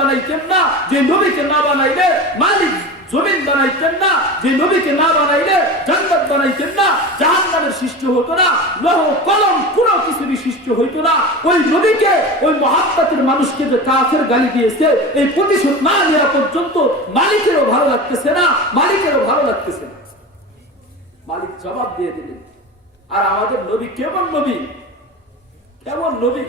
বানাইতেন না, যে নবীকে না বানাইলে মালিক জমিন বানাইতেন না, যে নবীকে না বানাইলে জান্নাত বানাইতেন না, জাহান্নামের সৃষ্টি হতো না, লৌহ কলম কোনো কিছু সৃষ্টি হইতো না। ওই নবীকে, ওই মহাব্বতের মানুষকে যে কাফের গালি দিয়েছে, এই প্রতিশোধ না নেওয়া পর্যন্ত মালিকেরও ভালো লাগতেছে না, মালিকেরও ভালো লাগতেছে না। মালিক জবাব দিয়ে দিলেন। আর আমাদের নবী কেমন নবী, কেমন নবী!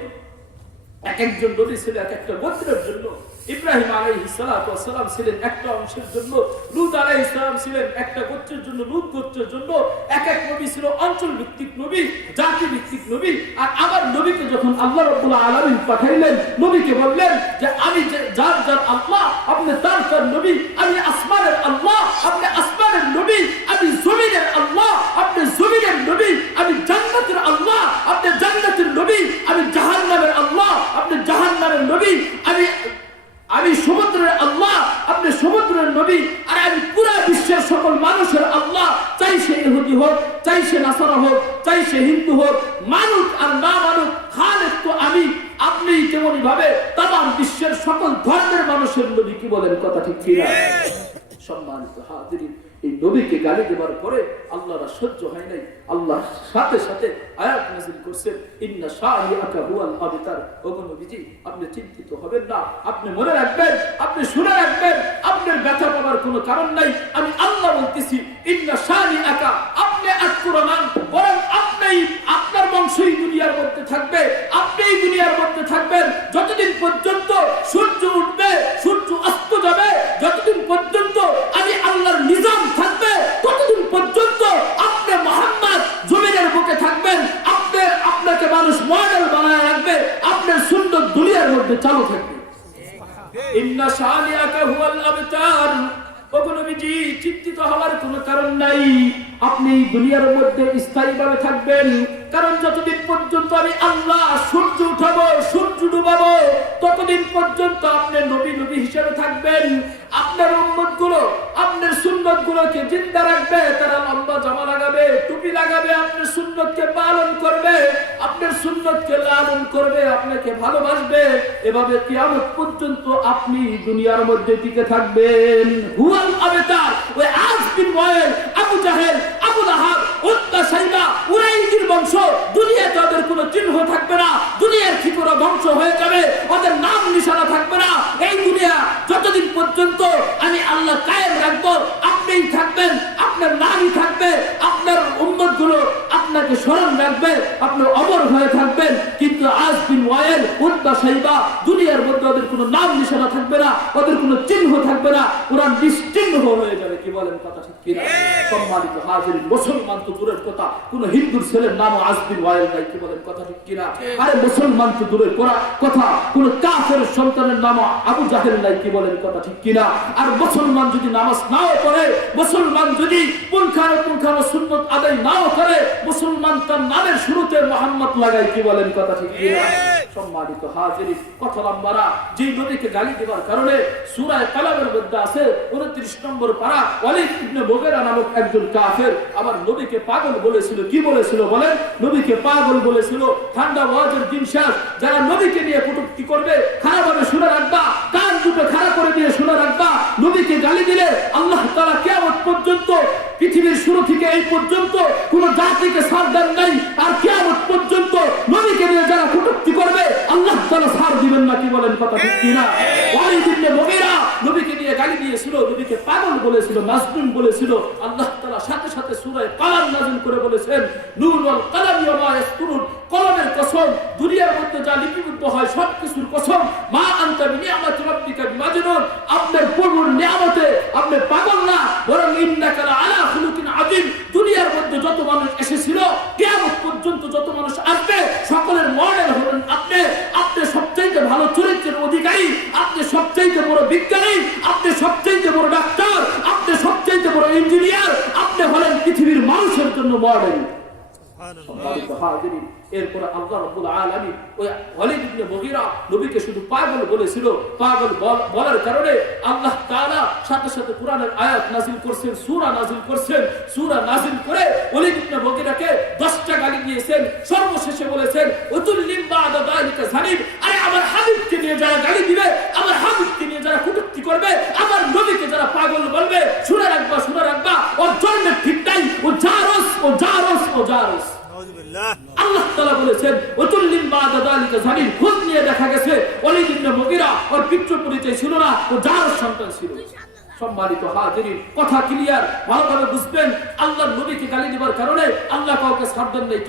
এক একজন নবী ছিল এক একটা গোত্রের জন্য। ইব্রাহিম আলাইহিস সালাতু ওয়াস সালাম ছিলেন একটা অংশের জন্য, লূত আলাইহিস সালাম ছিলেন একটা গোত্রের জন্য, লূত গোত্রের জন্য। এক এক নবী ছিল অঞ্চল ভিত্তিক নবী, জাতি ভিত্তিক নবী। আর আমার নবীকে যখন আল্লাহ রাব্বুল আলামিন পাঠাইলেন, নবীকে বললেন যে আমি যার যার আল্লাহ, আপনি তার তার নবী। আমি আসমানের আল্লাহ, আপনি আসমানের নবী। আমি জমিনের আল্লাহ, আপনি জমিনের নবী। আমি জান্নাতের আল্লাহ, আপনি জান্নাতের নবী। আমি জাহান্নামের আল্লাহ, আপনি জাহান্নামের নবী। আমি সমুদ্রের আল্লাহ, আপনি সমুদ্রের নবী। আর আমি পুরা বিশ্বের সকল মানুষের আল্লাহ, চাই সে ইহুদি হোক, চাই সে নাসারা হোক, চাই সে হিন্দু হোক, মানুষ আর না মানুষ, খালেক তো আমি। আপনি তেমনি ভাবে তামাম বিশ্বের সকল ধর্মের মানুষের নবী। কি বলেন কথা ঠিক কিনা? সম্মানিত হাজিরিন, এই নবীকে গালি দেবার পরে আল্লাহর সহ্য হয় নাই। আল্লাহ সাথে সাথে আয়াত নাযিল করেছেন, ইন্না শানিআকা হুয়াল আবতার। ওগো নবীজি, আপনি চিন্তিত হবেন না, আপনি মনে রাখবেন, আপনি শুনে রাখবেন, আপনার ব্যথা পাওয়ার কোনো কারণ নাই। আমি আল্লাহ বলতেছি, ইন্না শানিআকা, আপনি আকুরমান, বরং আপনি, আপনার বংশই দুনিয়ার মধ্যে থাকবে, আপনি এই দুনিয়ার মধ্যে থাকবেন যতদিন পর্যন্ত সূর্য উঠবে, সূর্য অস্ত যাবে, যতদিন পর্যন্ত আমি আল্লাহর নিজাম থাকবে, ততদিন পর্যন্ত আপনি মুহাম্মদ জমিনের বুকে থাকবেন। আপনাকে মানুষ মডেল বানায় রাখবে, আপনার সুন্নাত দুনিয়ার মধ্যে চালু থাকবে। ইন্না শানিআকা হুয়াল আবতার। ওগো নবীজি, চিন্তিত হওয়ার কোনো কারণ নাই, আপনি দুনিয়ার মধ্যে স্থায়ীভাবে থাকবেন। কারণ যতদিন পর্যন্ত আমি আল্লাহ সূর্য উঠাবো, সূর্য ডুবাবো, ততদিন পর্যন্ত আপনি নবী নবী হিসেবে থাকবেন। আপনার উম্মত গুলো আপনার সুন্নত গুলোকে জিন্দা রাখবে, তারা লম্বা জামা লাগাবে, টুপি লাগাবে, আপনার সুন্নতকে পালন করবে, আপনার সুন্নতকে লালন করবে, আপনাকে ভালোবাসবে। এভাবে কিয়ামত পর্যন্ত আপনি দুনিয়ার মধ্যে টিকে থাকবেন। হুয়াল আবতার, ওই আজ বিন ওয়াইল, আবু জাহেল, আবু লাহাব, উতবা, সাইবা, উরাইদির বংশ, দুনিয়াতে ওদের কোনো চিহ্ন থাকবে না, দুনিয়ার ঠিকরা ধ্বংস হয়ে যাবে, ওদের নাম নিশানা থাকবে না। এই দুনিয়া যতদিন পর্যন্ত আমি আল্লাহ কায়েম রাখবো, আপনিই থাকবেন, আপনার নামই থাকবে, আপনার উম্মত গুলো আপনাকে স্মরণ রাখবে, আপনি অমর হয়ে থাকবেন। কিন্তু আজ বিন ওয়াইল, উতবা, সাইবা, দুনিয়ার মধ্যে ওদের কোনো নাম নিশানা থাকবে না, ওদের কোনো চিহ্ন থাকবে না, ওরা নিশ্চিহ্ন হয়ে যাবে। কি বলেন কথা ঠিক কিনা? সম্মানিত হাজিরিন, মুসলমান তো দূরের কথা, কোন হিন্দুর ছেলের নাম আজ বিন ওয়াইল নাই। কি বলেন কথা ঠিক কিনা? আরে মুসলমান তো দূরের কথা, কোন কাফের সন্তানের নাম আবু জাহেল নাই। কি বলেন কথা ঠিক কিনা? আর মুসলমান যদি নামাজ নাও পড়ে, মুসলমান যদি পুঙ্খানুপুঙ্খানু সুন্নাত আদায় নাও করে, মুসলমান তার নামের শুরুতে মুহাম্মদ লাগায়। কি বলেন কথা ঠিক কিনা? সম্মানিত হাজিরিন, কথা লম্বারা, যে নবীকে গালি দেওয়ার কারণে সূরা কালামের মধ্যে আছে 29 নম্বর পারা, ওয়ালিদ ইবনে মুগীরা নামক একজন কাফের আমার নবীকে পাগল বলেছিল। কি বলেছিল বলেন? নবীকে পাগল বলেছিল। ঠান্ডা ওয়াজের দিন শেষ, যারা নবীকে নিয়ে কটূক্তি করবে খারাপভাবে শুনে রাখবা, কান দুটো খাড়া করে দিয়ে শুনে রাখবা। নবীকে গালি দিলে আল্লাহ তাআলা কিয়ামত পর্যন্ত, পৃথিবীর শুরু থেকে এই পর্যন্ত কোন জাতিকে ছাড় দেন নাই। আর কিয়ামত পর্যন্ত নবীকে নিয়ে যারা কটূক্তি করবে আল্লাহ তাআলা ছাড় দিবেন না। কি বলেন কথা ঠিক কিনা? ওয়ালিদ ইবনে মুগীরা নবীকে নিয়ে গালি দিয়েছিল, নবীকে পাগল বলেছিল, মাজনুন বলেছিল। আল্লাহ তাআলা সাথে সাথে সূরা কালাম নাযিল করে বলেছেন, নূন ওয়াল কালামি ওয়া মা ইয়াসতুরুন, কলমের কসম, দুনিয়ার মধ্যে যা লিপিবদ্ধ হয় সবকিছুর কসম, মা আনতা বিনিআমাতি রাব্বিকা বিমাজনুন, আপনার প্রভুর নিয়ামতে আপনি পাগল না, বরং ইন্নাকা আলা খুলুকিন আযীম। দুনিয়ার মধ্যে যত মানুষ এসেছিল, কিয়ামত পর্যন্ত যত মানুষ আসবে, সকলের মডেল হলেন আপনি। আপনি সবচেয়ে ভালো চরিত্রের অধিকারী, আপনি সবচেয়ে বড় বিজ্ঞানী, আপনি সবচেয়ে বড় ডাক্তার, আপনি সবচেয়ে বড় ইঞ্জিনিয়ার, আপনি হলেন পৃথিবীর মানুষের জন্য মডেল। এরপরে আল্লাহ রাব্বুল আলামিন ওই ওয়ালিদ ইবনে মুগীরা নবীকে শুধু পাগল বলেছিল। পাগল বলার কারণে আল্লাহ তাআলা সাথে সাথে কোরআনের আয়াত নাযিল করছেন, সূরা নাযিল করছেন। সূরা নাযিল করে ওয়ালিদ ইবনে মুগীরাকে 10টা গালি দিয়েছেন। সর্বশেষে বলেছেন, উতুল্লিম বাদা যালিকা জানিব, আরে আমার হাবিবকে নিয়ে যারা গালি দিবে, আমার হাবিবকে আল্লাহ তাআলা বলেছেন ওয়াতুল্লিম বাদা যালিকা জানিন, খোঁজ নিয়ে দেখা গেছে ওয়ালিদ ইবনে মুগীরা ওর পিতৃ পরিচয় ছিল না, ও যার সন্তান ছিল। সম্মানিত হাজিরিন, কথা ক্লিয়ার, ভালোভাবে বুঝবেন। আল্লাহর নবীকে গালি দেওয়ার কারণে আল্লাহ কাউকে ছাড় দেন নাই।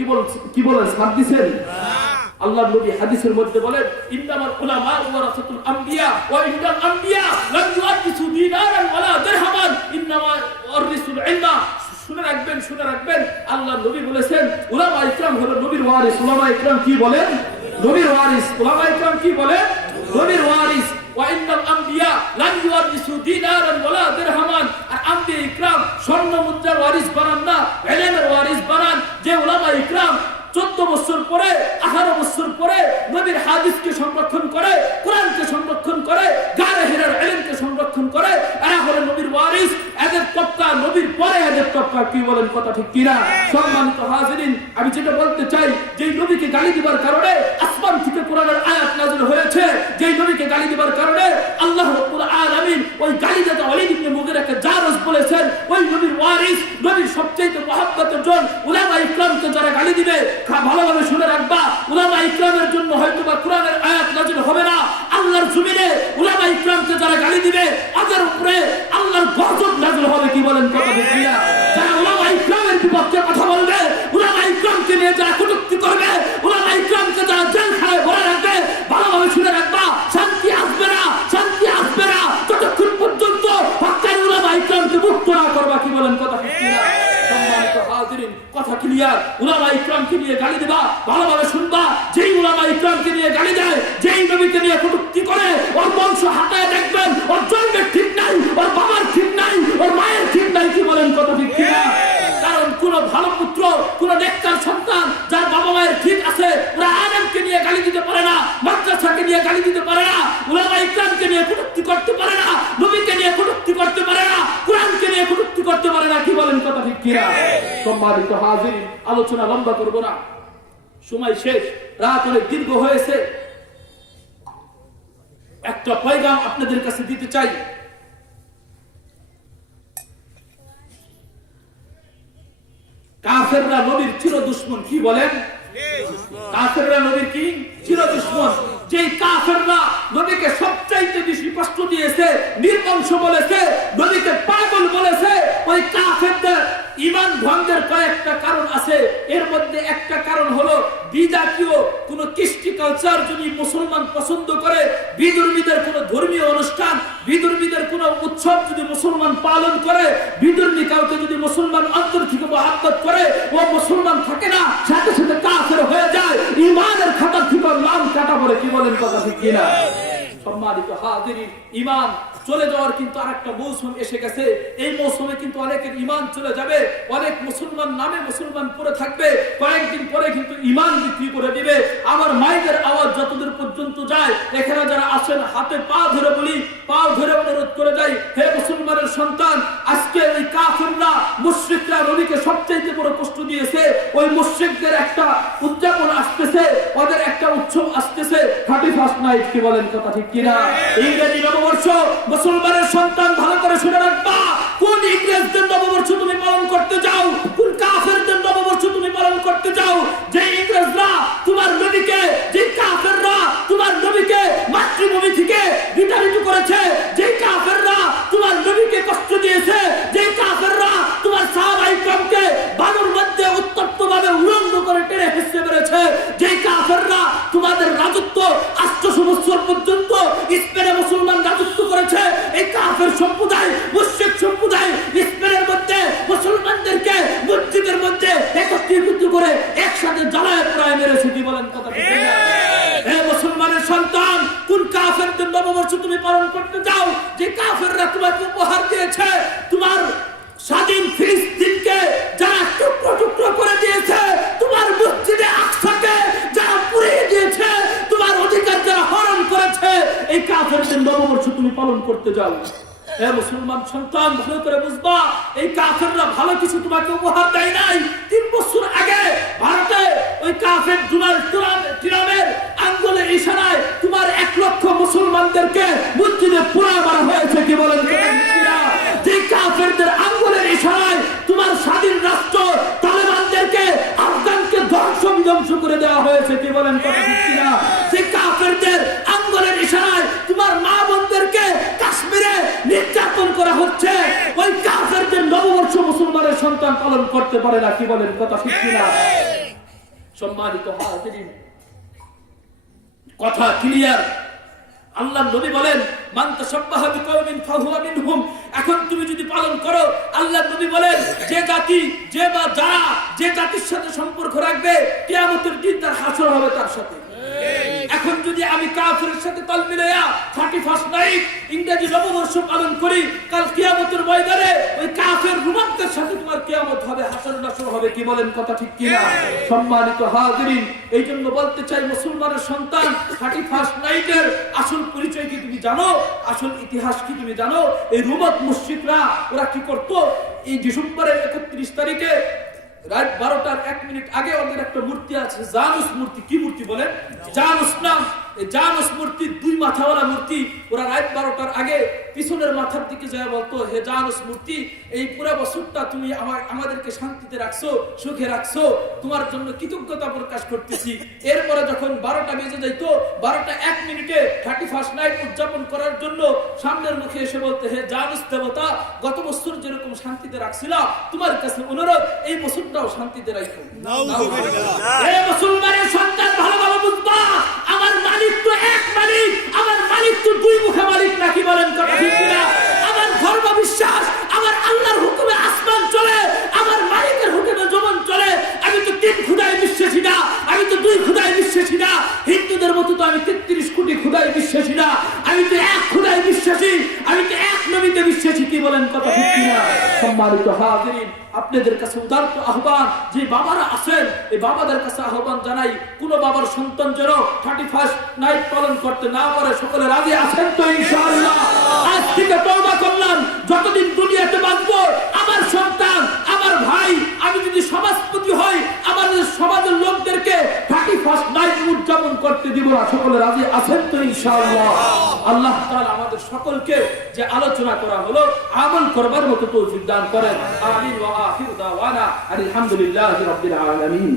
কি বলেন ছাড় দিবেন? আল্লাহর নবী হাদিসের মধ্যে বলেন ইন্নামাল উলামা ওয়ারাসাতুল আম্বিয়া ওয়া ইন্নাল আম্বিয়া লাম ইউহাদিসু দিনারান ওয়ালা দিরহামান ইন্নামা ওয়ারিসুল ইলমা। শুনে রাখবেন আল্লাহর নবী বলেছেন উলামা ইকরাম হলো নবীর ওয়ারিস। উলামা ইকরাম কি বলেন? নবীর ওয়ারিস। উলামা ইকরাম কি বলেন? নবীর ওয়ারিস। ওয়া ইন্নাল আম্বিয়া লাম ইউহাদিসু দিনারান ওয়ালা দিরহামান। আর আম্বিয়া ইকরাম স্বর্ণ মুদ্রার ওয়ারিস বানান না, ইলমের ওয়ারিস বানান। যে উলামা ইকরাম 14 বছর পরে 18 বছর পরে নবীর হাদিসকে সংরক্ষণ করে, কোরআনকে সংরক্ষণ করে, গায়ে হেরার ইলমকে সংরক্ষণ করে, এরা হলো নবীর ওয়ারিস। এদের তবকা নবীর পরে এদের তবকা। কি বলেন কথা ঠিক কিনা? সম্মানিত হাজিরিন, আমি যেটা বলতে চাই, যেই নবীকে গালি দিবার কারণে আসমান থেকে কোরআনের আয়াত নাযিল হয়েছে, যেই নবীকে গালি দিবার কারণে আল্লাহ রাব্বুল আলামিন ওই গালিদাতা ওয়ালিদ ইবনে মুগীরাকে জারজ বলেছেন, ওই নবীর ওয়ারিস, নবীর সবচেয়ে মহব্বতের জন উলামা ইকরামকে যারা গালি দিবে, ভালোভাবে শুনে রাখবা, উলামা ইকরামের জন্য হয়তোবা কোরআনের আয়াত নাযিল হবে না। আল্লাহর জমিনে উলামা ইকরামকে যারা গালি দিবে, তাদের উপরে আল্লাহর গজব নাযিল হবে। কি বলেন কথা ঠিক কিনা? যারা উলামা ইকরামের বিপক্ষে কথা বলবে, উলামা ইকরামকে নিয়ে যারা কটূক্তি করবে, উলামা ইকরামকে যারা জেলখানায় ভরে রাখবে, ভালোভাবে শুনে রাখবা, শান্তি আসবে না ততক্ষণ পর্যন্ত হক্কানি উলামা ইকরামকে মুক্ত না করবা। কি বলেন কথা ঠিক কিনা? সম্মানিত হাজিরিন, কথা ক্লিয়ার। উলামা ইকরামকে নিয়ে গালি দিবা, ভালোভাবে শুনবা। যেই উলামা ইকরামকে নিয়ে গালি দেয়, যেই নবীকে নিয়ে কটূক্তি করে, ওর বংশ হাতায় দেখবেন ওর জন্মের ঠিক নাই, ওর বাবার ঠিক নাই, ওর মায়ের ঠিক নাই। কি বলেন কথা ঠিক কিনা? কারণ কোন ভালো পুত্র, কোন নেককার সন্তান যার বাবা মায়ের ঠিক আছে, ওরা আলেমকে নিয়ে গালি দিতে পারে না, মাদ্রাসাকে নিয়ে গালি দিতে পারে না, উলামা ইকরামকে নিয়ে কটূক্তি করতে পারে না, নবীকে নিয়ে কটূক্তি করতে পারে না, কোরআনকে নিয়ে কটূক্তি করতে পারে না। কি বলেন কথা ঠিক কিনা? সম্মানিত হাজিরিন, আলোচনা লম্বা করব না, সময় শেষ, রাত অনেক দীর্ঘ হয়েছে। একটা পয়গাম আপনাদের কাছে দিতে চাই। কাফেররা নবীর চির দুশমন। কি বলেন? কাফেররা নবীর কি চির দুশমন। যেই কাফেররা নবীকে সবচাইতে বেশি কষ্ট দিয়েছে, নির্বংশ বলেছে, নবীকে পাগল বলেছে, ওই কাফেরদের ঈমান ভঙ্গের কয়েকটা কারণ আছে। এর মধ্যে একটা কারণ হলো বিজাতীয় কোন কৃষ্টি কালচার যদি মুসলমান পছন্দ করে, বিধর্মীদের কোন ধর্মীয় অনুষ্ঠান, বিধর্মীদের কোন উৎসব যদি মুসলমান পালন করে, বিধর্মী কাউকে যদি মুসলমান অন্তর থেকে মহব্বত করে, ও মুসলমান থাকে না, সাথে সাথে কাফের হয়ে যায়, ঈমানের খাতা থেকে নাম কাটা পড়ে। কি বলেন কথা ঠিক কিনা? সম্মানিত হাজিরিন, ঈমান চলে যাওয়ার কিন্তু আরেকটা মৌসুম এসে গেছে। এই মৌসুমে কিন্তু অনেকের ঈমান চলে যাবে, অনেক মুসলমান নামে মুসলমান পড়ে থাকবে, কয়েকদিন পরে কিন্তু ঈমান বিক্রি করে দিবে। আমার মায়েদের আওয়াজ যতদূর পর্যন্ত যায়, এখানে যারা আছেন হাতে পা ধরে বলি, পা ধরে অনুরোধ করে যাই, হে মুসলমানের সন্তান, আজকে ওই কাফেররা মুশরিকরা নবীকে সবচাইতে বড় কষ্ট দিয়েছে। ওই মুশরিকদের একটা উদযাপন আসতেছে, ওদের একটা উৎসব আসতেছে, 31st নাইট। কি বলেন কথা ঠিক কিনা? ইংরেজি নববর্ষ। মুসলমানের সন্তান ভালো করে শুনে রাখবা, কোন ইংরেজদের নববর্ষ তুমি পালন করতে যাও, কোন কাফেরদের নববর্ষ তুমি পালন করতে যাও। যে ইংরেজরা তোমার নবীকে, যে কাফেররা তোমার নবীকে মাতৃভূমি থেকে বিতাড়িত করেছে, যে কাফেররা তোমার নবীকে কষ্ট দিয়েছে, যে কাফেররা তোমার সাহাবায়ে কিরামকে বালুর মধ্যে উত্তপ্তভাবে উলঙ্গ করে টেনে হেসে বেড়েছে, যে কাফেররা তোমাদের রাজত্ব 800 বছর পর্যন্ত স্পেনে মুসলমান রাজত্ব করেছে, এই কাফের সম্প্রদায়, মুশরিক সম্প্রদায় স্পেনের মধ্যে মুসলমানদেরকে মসজিদের মধ্যে একত্রিত করে একসাথে জ্বালায় পোড়ায় মেরেছে। কি বলেন কথা ঠিক না? হে মুসলমানের সন্তান, কোন কাফেরদের নববর্ষ তুমি পালন করতে যাও, যে কাফেররা তোমাকে উপহার দিয়েছে, তোমার স্বাধীন ফিলিস্তিনকে যারা টুকরো টুকরো করে দিয়েছে, তোমার মসজিদে আকসাকে যারা পুড়িয়ে দিয়েছে, তোমার অধিকার যারা হরণ করেছে, এই কাফেরদের নববর্ষ তুমি পালন করতে যাও। হে মুসলমান সন্তান, ভালো করে বুঝবা, এই কাফেররা ভালো কিছু তোমাকে উপহার দেয় নাই। 3 বছর আগে ভারতে ওই কাফের ডোনাল্ড ট্রাম্পের আঙ্গুলের ইশারায় তোমার 1 লক্ষ মুসলমানদেরকে মসজিদে পোড়া মারা হয়েছে। কি বলেন? যে কাফেরদের আঙ্গুলের ইশারায় তোমার স্বাধীন রাষ্ট্র তালেবানদেরকে, আফগানকে হচ্ছে ওই কাফেরদের নববর্ষ মুসলমানের সন্তান পালন করতে পারে না। কি বলেন, কথা ঠিক কিনা? সম্মানিত হাজিরিন, কথা ক্লিয়ার। আল্লাহ নবী বলেন, মান তাশাব্বাহা বিকাওমিন ফাহুয়া মিনহুম। এখন তুমি যদি পালন করো, আল্লাহ নবী বলেন, যে জাতি, যে বা যারা যে জাতির সাথে সম্পর্ক রাখবে, কিয়ামতের দিন তার হাসর হবে তার সাথে। এখন যদি আমি কাফেরের সাথে তাল মিলাইয়া 31 নাইট ইংরেজি নববর্ষ পালন করি, কাল কিয়ামতের ময়দানে ওই কাফের রুমাতের সাথে তোমার কিয়ামত হবে, হাসর নাসর হবে। কি বলেন, কথা ঠিক কিনা? সম্মানিত হাজিরিন, এই জন্য বলতে চাই, মুসলমানের সন্তান 31 নাইটের আসল পরিচয় কি তুমি জানো? আসল ইতিহাস কি তুমি জানো? এই রুমাত মুশরিকরা ওরা কি করতো? এই ডিসেম্বরের 31 তারিখে রাত 12টার 1 মিনিট আগে ওদের একটা মূর্তি আছে, জানুস মূর্তি। কি মূর্তি বলেন? জানুস নাম। এই জানুস মূর্তি, 2 মাথাওয়ালা মূর্তি। ওরা রাত 12টার আগে পিছনের মাথার দিকে যায় বলতো, হে জানুস মূর্তি, এই পুরো বছরটা তুমি আমাদেরকে শান্তিতে রাখছো, সুখে রাখছো, তোমার জন্য কৃতজ্ঞতা প্রকাশ করতেছি। এরপরে যখন 12টা বেজে যাইতো, 12টা 1 মিনিটে 31 নাইট উদযাপন করার জন্য সামনের মুখে এসে বলতে, হে জানুস দেবতা, গত বছর যেরকম শান্তিতে রাখছিলাম, তোমার কাছে অনুরোধ, এই বছরটাও শান্তিতে রাখো। এই মুসলমানের সন্তান ভালো ভালো বুঝবা, আমার মালিক তো এক মালিক, আমার মালিক তো 2 মুখা মালিক না। কি বলেন, কথা ঠিক কিনা? আমার ধর্ম বিশ্বাস, আমার আল্লাহর হুকুমে আসমান চলে, আমার মালিকের হুকুমে জমিন চলে। আমি তো 3 খুদায় বিশ্বাসী না, আমি তো 2 খুদায় বিশ্বাসী না। হিন্দুদের মতো তো আমি 33 কোটি খুদায় বিশ্বাসী না, আমি তো 1 খুদায় বিশ্বাসী, আমি তো 1 নবীতে বিশ্বাসী। কি বলেন, কথা ঠিক কিনা? সম্মানিত হাজিরিন, আপনাদের কাছে উদারত আহ্বান, যে বাবারা আছেন, এই বাবাদের কাছে আহ্বান জানাই, কোন বাবার সন্তান যেন 31 নাইট পালন করতে না পারে। সকলে রাজি আছেন তো? ইনশাআল্লাহ। আজ থেকে তওবা করলাম, যতদিন দুনিয়াতে বাঁচবো, আমার সন্তান, আমার ভাই, আমি যদি সমাজপতি হই, আমাদের সমাজের লোকদেরকে 31 নাইট উদযাপন করতে দিব না। সকলে রাজি আছেন তো? ইনশাআল্লাহ। আল্লাহ তাআলা আমাদের সকলকে যে আলোচনা করা হলো আমল করবার মতো তৌফিক দান করেন। আমিন ওয়া আখিরু দাওয়ানা আলহামদুলিল্লাহি রাব্বিল আলামিন।